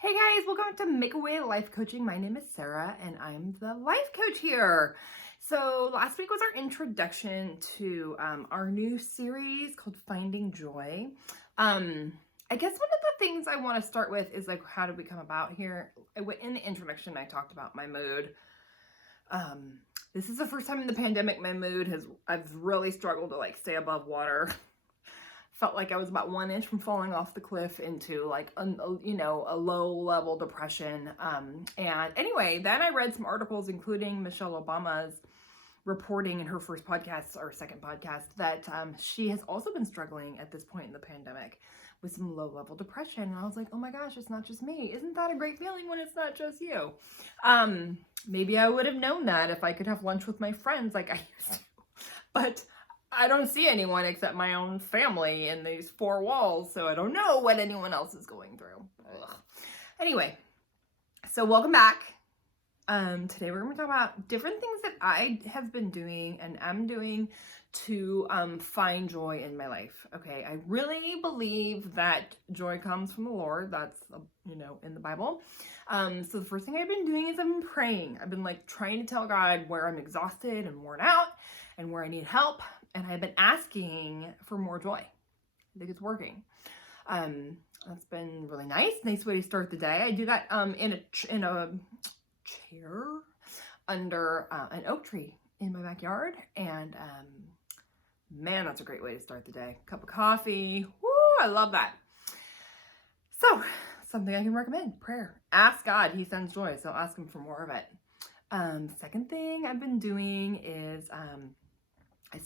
Hey guys, welcome to Make Away Life Coaching. My name is Sarah and I'm the life coach here. So last week was our introduction to our new series called Finding Joy. I guess one of the things I want to start with is like, how did we come about here? In the introduction, I talked about my mood. This is the first time in the pandemic I've really struggled to like stay above water. Felt like I was about 1 inch from falling off the cliff into like a low level depression. And anyway, then I read some articles, including Michelle Obama's reporting in her first podcast or second podcast that she has also been struggling at this point in the pandemic with some low level depression. And I was like, oh my gosh, it's not just me. Isn't that a great feeling when it's not just you? Maybe I would have known that if I could have lunch with my friends like I used to. But I don't see anyone except my own family in these four walls, so I don't know what anyone else is going through. Ugh. Anyway, so welcome back. Today we're going to talk about different things that I have been doing and am doing to find joy in my life. Okay, I really believe that joy comes from the Lord. That's in the Bible. So the first thing I've been doing is I've been praying. I've been like trying to tell God where I'm exhausted and worn out and where I need help. And I've been asking for more joy. I think it's working. That's been really nice way to start the day. I do that in a chair under an oak tree in my backyard, and man, that's a great way to start the day. Cup of coffee, woo! I love that. So something I can recommend: prayer. Ask God; He sends joy, so ask Him for more of it. Second thing I've been doing is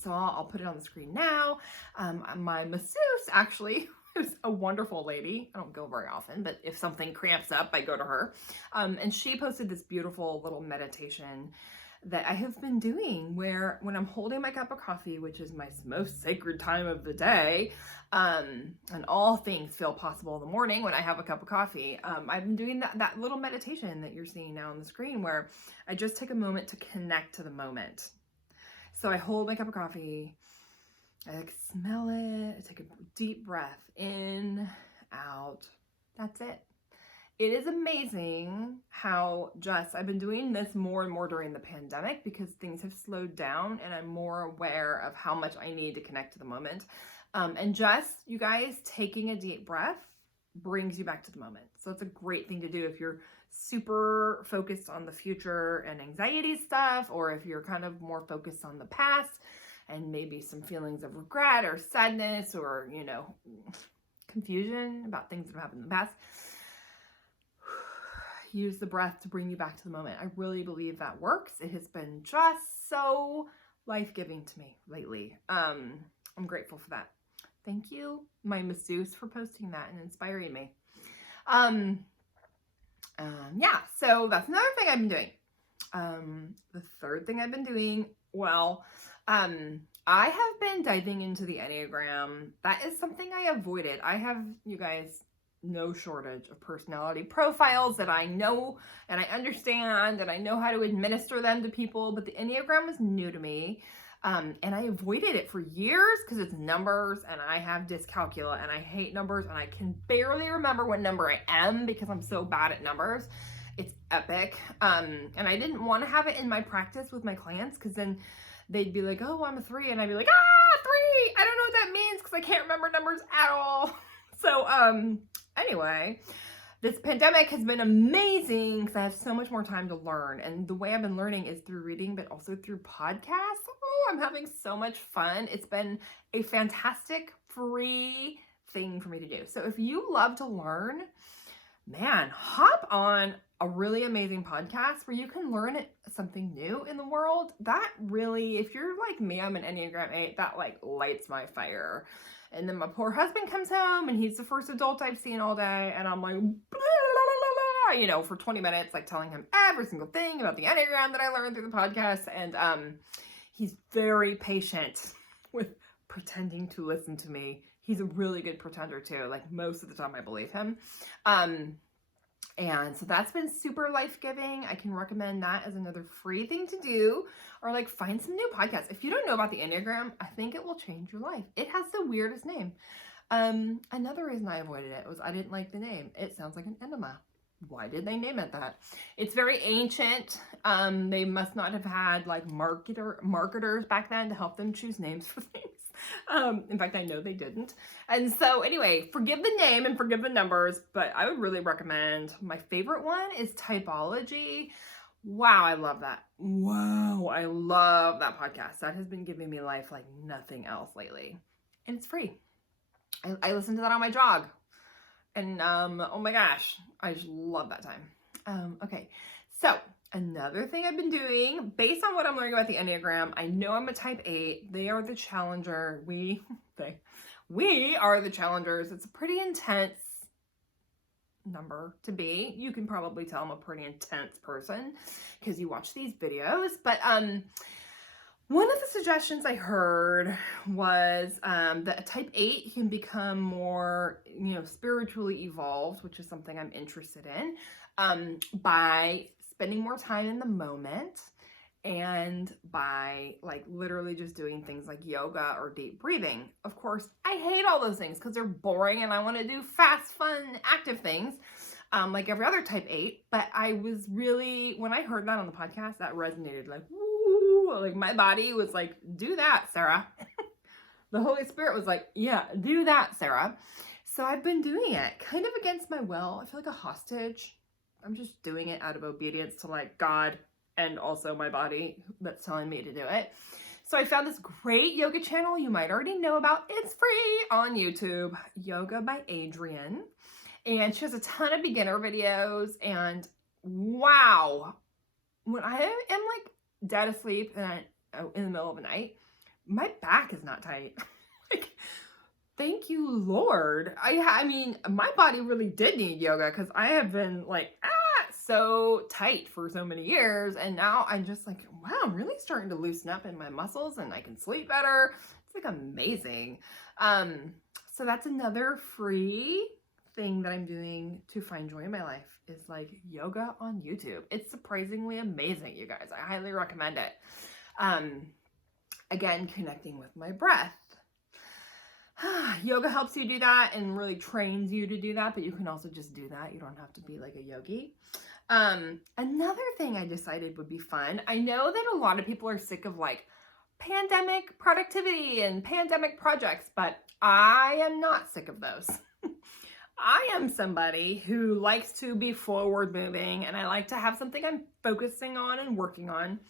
I'll put it on the screen now. My masseuse actually is a wonderful lady. I don't go very often, but if something cramps up, I go to her. And she posted this beautiful little meditation that I have been doing where when I'm holding my cup of coffee, which is my most sacred time of the day, and all things feel possible in the morning when I have a cup of coffee, I've been doing that little meditation that you're seeing now on the screen where I just take a moment to connect to the moment. So I hold my cup of coffee, I smell it, I take a deep breath in, out. That's it. It is amazing how I've been doing this more and more during the pandemic because things have slowed down and I'm more aware of how much I need to connect to the moment. And you guys, taking a deep breath brings you back to the moment. So it's a great thing to do if you're super focused on the future and anxiety stuff, or if you're kind of more focused on the past and maybe some feelings of regret or sadness or, confusion about things that have happened in the past. Use the breath to bring you back to the moment. I really believe that works. It has been just so life-giving to me lately. I'm grateful for that. Thank you, my masseuse, for posting that and inspiring me. So that's another thing I've been doing. The third thing I've been doing, I have been diving into the Enneagram. That is something I avoided. I have, you guys, no shortage of personality profiles that I know and I understand and I know how to administer them to people, but the Enneagram was new to me. And I avoided it for years because it's numbers and I have dyscalculia and I hate numbers and I can barely remember what number I am because I'm so bad at numbers. It's epic. And I didn't want to have it in my practice with my clients because then they'd be like, oh, I'm a 3. And I'd be like, 3. I don't know what that means because I can't remember numbers at all. So anyway, this pandemic has been amazing because I have so much more time to learn. And the way I've been learning is through reading, but also through podcasts. Oh, I'm having so much fun. It's been a fantastic free thing for me to do. So if you love to learn, man, hop on a really amazing podcast where you can learn something new in the world. That really, if you're like me, I'm an Enneagram 8, that like lights my fire. And then my poor husband comes home and he's the first adult I've seen all day. And I'm like, blah, blah, blah, blah, for 20 minutes, like telling him every single thing about the Enneagram that I learned through the podcast. And he's very patient with pretending to listen to me. He's a really good pretender too. Like most of the time I believe him. And so that's been super life-giving. I can recommend that as another free thing to do, or like find some new podcasts. If you don't know about the Enneagram, I think it will change your life. It has the weirdest name. Another reason I avoided it was I didn't like the name. It sounds like an enema. Why did they name it that? It's very ancient. They must not have had like marketers back then to help them choose names for things. In fact, I know they didn't. And so anyway, forgive the name and forgive the numbers, but I would really recommend, my favorite one is Typology. Wow, I love that. Wow, I love that podcast. That has been giving me life like nothing else lately. And it's free. I listen to that on my jog. And oh my gosh, I just love that time. Okay, so another thing I've been doing, based on what I'm learning about the Enneagram, I know I'm a type 8. They are the challenger. We are the challengers. It's a pretty intense number to be. You can probably tell I'm a pretty intense person because you watch these videos. But one of the suggestions I heard was that a type 8 can become more, spiritually evolved, which is something I'm interested in, by spending more time in the moment and by like literally just doing things like yoga or deep breathing. Of course, I hate all those things because they're boring and I want to do fast, fun, active things. Like every other type 8, but I was really, when I heard that on the podcast, that resonated like, woo, like my body was like, do that, Sarah. The Holy Spirit was like, yeah, do that, Sarah. So I've been doing it kind of against my will. I feel like a hostage. I'm just doing it out of obedience to like God and also my body that's telling me to do it. So I found this great yoga channel you might already know about. It's free on YouTube, Yoga by Adriene. And she has a ton of beginner videos, and wow, when I am like dead asleep and in the middle of the night, my back is not tight. Like, thank you, Lord. I mean, my body really did need yoga because I have been like, so tight for so many years. And now I'm just like, wow, I'm really starting to loosen up in my muscles and I can sleep better. It's like amazing. So that's another free thing that I'm doing to find joy in my life is like yoga on YouTube. It's surprisingly amazing, you guys. I highly recommend it. Again, connecting with my breath. Yoga helps you do that and really trains you to do that, but you can also just do that. You don't have to be like a yogi. Another thing I decided would be fun. I know that a lot of people are sick of like pandemic productivity and pandemic projects, but I am not sick of those. I am somebody who likes to be forward moving and I like to have something I'm focusing on and working on.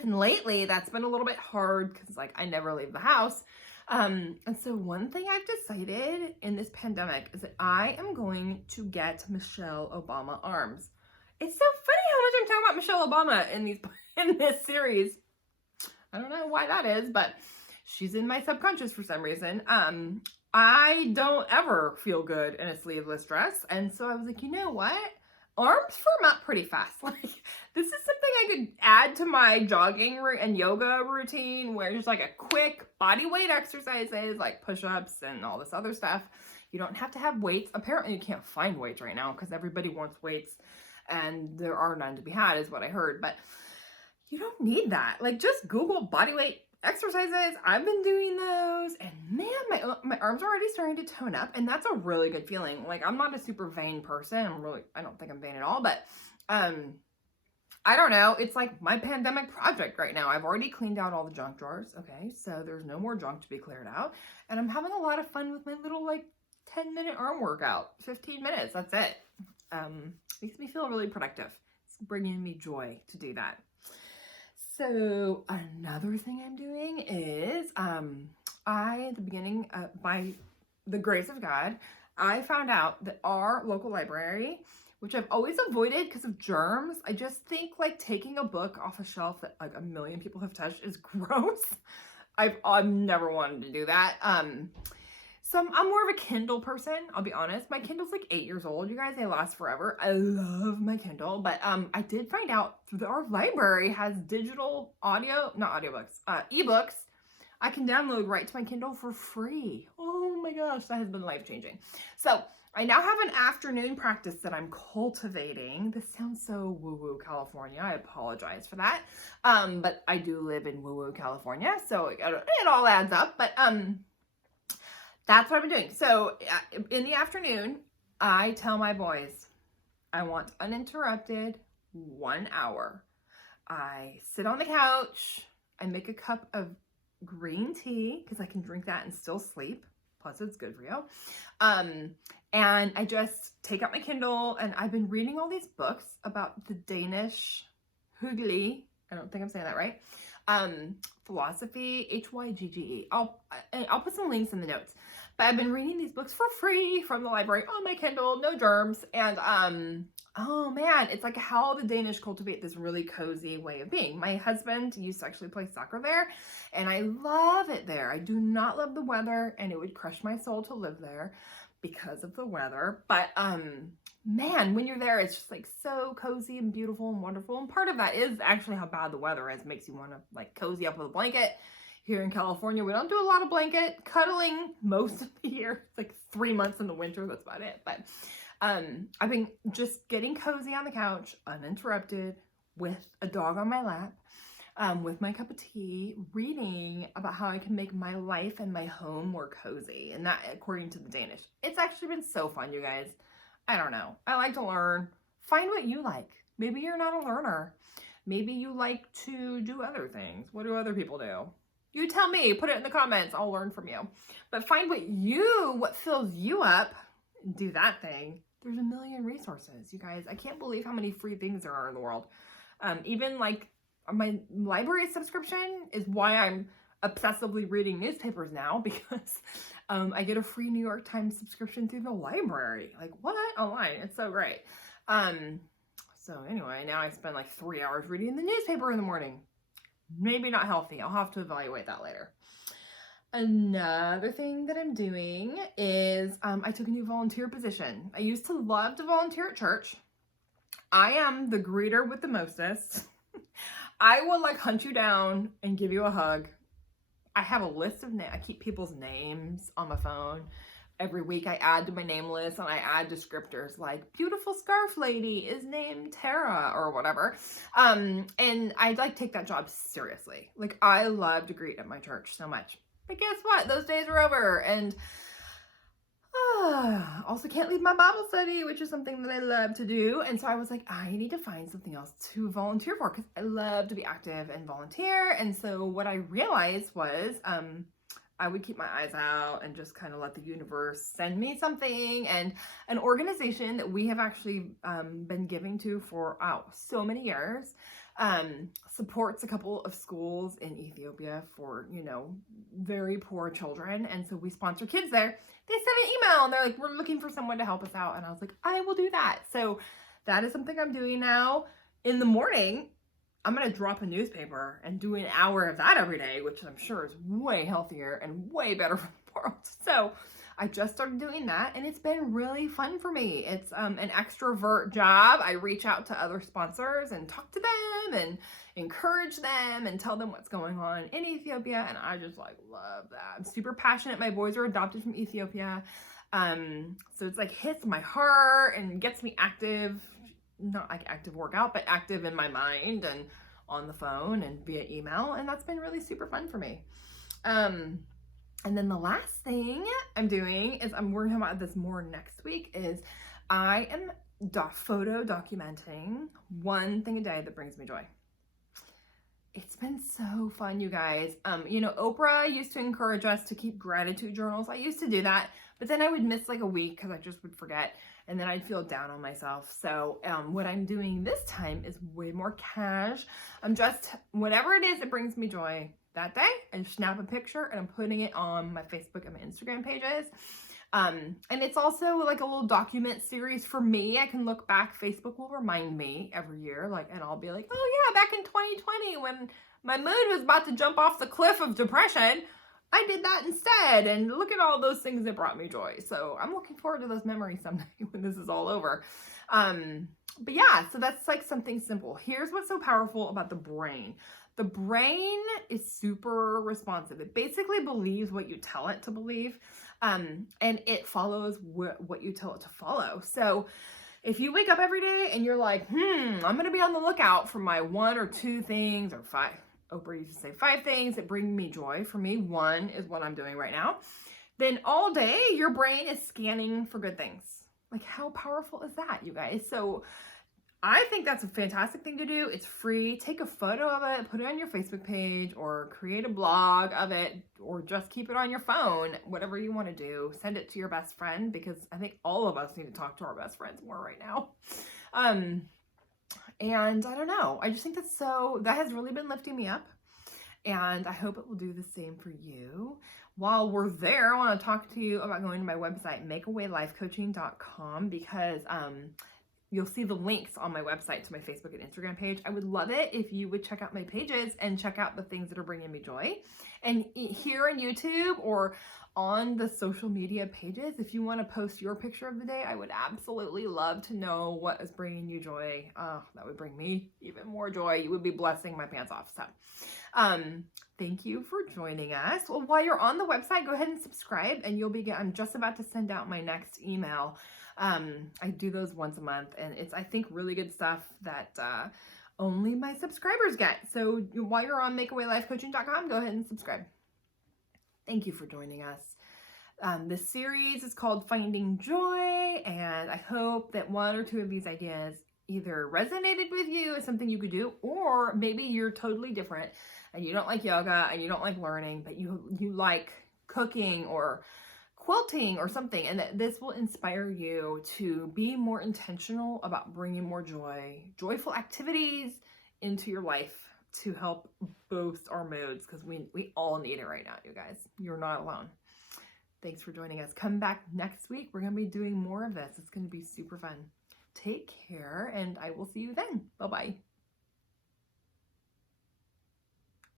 And lately that's been a little bit hard because like I never leave the house. And so one thing I've decided in this pandemic is that I am going to get Michelle Obama arms. It's so funny how much I'm talking about Michelle Obama in this series. I don't know why that is, but she's in my subconscious for some reason. I don't ever feel good in a sleeveless dress. And so I was like, you know what? Arms firm up pretty fast. Like, this is something I could add to my jogging and yoga routine where it's like a quick body weight exercises like push-ups and all this other stuff. You don't have to have weights. Apparently you can't find weights right now because everybody wants weights and there are none to be had is what I heard. But you don't need that. Like, just Google body weight exercises. I've been doing those and man, my arms are already starting to tone up and that's a really good feeling. Like, I'm not a super vain person. I don't think I'm vain at all, but I don't know. It's like my pandemic project right now. I've already cleaned out all the junk drawers. Okay. So there's no more junk to be cleared out and I'm having a lot of fun with my little like 10-minute arm workout, 15 minutes. That's it. Makes me feel really productive. It's bringing me joy to do that. So another thing I'm doing is, at the beginning, by the grace of God, I found out that our local library, which I've always avoided because of germs, I just think like taking a book off a shelf that like a million people have touched is gross. I've never wanted to do that. So I'm more of a Kindle person, I'll be honest. My Kindle's like 8 years old, you guys. They last forever. I love my Kindle, but I did find out that our library has digital eBooks. I can download right to my Kindle for free. Oh my gosh, that has been life-changing. So I now have an afternoon practice that I'm cultivating. This sounds so woo-woo California. I apologize for that. But I do live in woo-woo California, so it all adds up. But that's what I've been doing. So in the afternoon, I tell my boys, I want uninterrupted 1 hour. I sit on the couch, I make a cup of green tea because I can drink that and still sleep. Plus it's good for you. And I just take out my Kindle, and I've been reading all these books about the Danish Hygge. I don't think I'm saying that right. Philosophy, Hygge. I'll put some links in the notes. But I've been reading these books for free from the library on my Kindle, no germs. And oh man, it's like how the Danish cultivate this really cozy way of being. My husband used to actually play soccer there, and I love it there. I do not love the weather, and it would crush my soul to live there because of the weather. But man, when you're there, it's just like so cozy and beautiful and wonderful. And part of that is actually how bad the weather is. It makes you want to like cozy up with a blanket. Here in California, we don't do a lot of blanket cuddling most of the year. It's like 3 months in the winter, that's about it. But I've been just getting cozy on the couch, uninterrupted, with a dog on my lap, with my cup of tea, reading about how I can make my life and my home more cozy. And that, according to the Danish. It's actually been so fun, you guys. I don't know. I like to learn. Find what you like. Maybe you're not a learner. Maybe you like to do other things. What do other people do? You tell me, put it in the comments. I'll learn from you. But find what fills you up. Do that thing. There's a million resources, you guys. I can't believe how many free things there are in the world. Even like my library subscription is why I'm obsessively reading newspapers now, because I get a free New York Times subscription through the library. Like what? Online. It's so great. So anyway, now I spend like 3 hours reading the newspaper in the morning. Maybe not healthy. I'll have to evaluate that later. Another thing that I'm doing is I took a new volunteer position. I used to love to volunteer at church. I am the greeter with the mostest. I will like hunt you down and give you a hug. I have a list of I keep people's names on my phone. Every week I add to my name list, and I add descriptors like beautiful scarf lady is named Tara or whatever. And I like take that job seriously. Like I love to greet at my church so much. But guess what? Those days are over. And also can't leave my Bible study, which is something that I love to do. And so I was like, I need to find something else to volunteer for, because I love to be active and volunteer. And so what I realized was I would keep my eyes out and just kind of let the universe send me something. And an organization that we have actually been giving to for so many years supports a couple of schools in Ethiopia for, very poor children. And so we sponsor kids there. They sent an email and they're like, we're looking for someone to help us out. And I was like, I will do that. So that is something I'm doing now. In the morning, I'm going to drop a newspaper and do an hour of that every day, which I'm sure is way healthier and way better for the world. So I just started doing that, and it's been really fun for me. It's an extrovert job. I reach out to other sponsors and talk to them and encourage them and tell them what's going on in Ethiopia. And I just like love that. I'm super passionate. My boys are adopted from Ethiopia. So it's like hits my heart and gets me active. Not like active workout, but active in my mind and on the phone and via email. And that's been really super fun for me. And then the last thing I'm doing is we're talking about this more next week, is I am photo documenting one thing a day that brings me joy. It's been so fun, you guys. Oprah used to encourage us to keep gratitude journals. I used to do that, but then I would miss like a week because I just would forget, and then I'd feel down on myself. So what I'm doing this time is way more cash. I'm just, whatever it is that brings me joy that day, I snap a picture and I'm putting it on my Facebook and my Instagram pages. And it's also like a little document series for me. I can look back. Facebook will remind me every year, and I'll be like, oh yeah, back in 2020 when my mood was about to jump off the cliff of depression, I did that instead. And look at all those things that brought me joy. So I'm looking forward to those memories someday when this is all over. But yeah, so that's like something simple. Here's what's so powerful about the brain. The brain is super responsive. It basically believes what you tell it to believe. And it follows what you tell it to follow. So if you wake up every day and you're like, I'm going to be on the lookout for my 1 or 2 things, or 5. Oprah used to say 5 things that bring me joy. For me, 1 is what I'm doing right now. Then all day, your brain is scanning for good things. Like, how powerful is that, you guys? So I think that's a fantastic thing to do. It's free. Take a photo of it, put it on your Facebook page, or create a blog of it, or just keep it on your phone, whatever you want to do. Send it to your best friend, because I think all of us need to talk to our best friends more right now. And I don't know. I just think that has really been lifting me up. And I hope it will do the same for you. While we're there, I want to talk to you about going to my website, makeawaylifecoaching.com, because you'll see the links on my website to my Facebook and Instagram page. I would love it if you would check out my pages and check out the things that are bringing me joy. And here on YouTube or on the social media pages, if you want to post your picture of the day, I would absolutely love to know what is bringing you joy. That would bring me even more joy. You would be blessing my pants off. So thank you for joining us. Well, while you're on the website, go ahead and subscribe, and I'm just about to send out my next email. I do those once a month, and it's, I think, really good stuff that only my subscribers get. So while you're on makeawaylifecoaching.com, go ahead and subscribe. Thank you for joining us. This series is called Finding Joy, and I hope that one or two of these ideas either resonated with you as something you could do, or maybe you're totally different and you don't like yoga and you don't like learning, but you like cooking or quilting or something, and that this will inspire you to be more intentional about bringing more joyful activities into your life to help boost our moods, because we all need it right now, you guys. You're not alone. Thanks for joining us. Come back next week. We're going to be doing more of this. It's going to be super fun. Take care, and I will see you then. Bye-bye.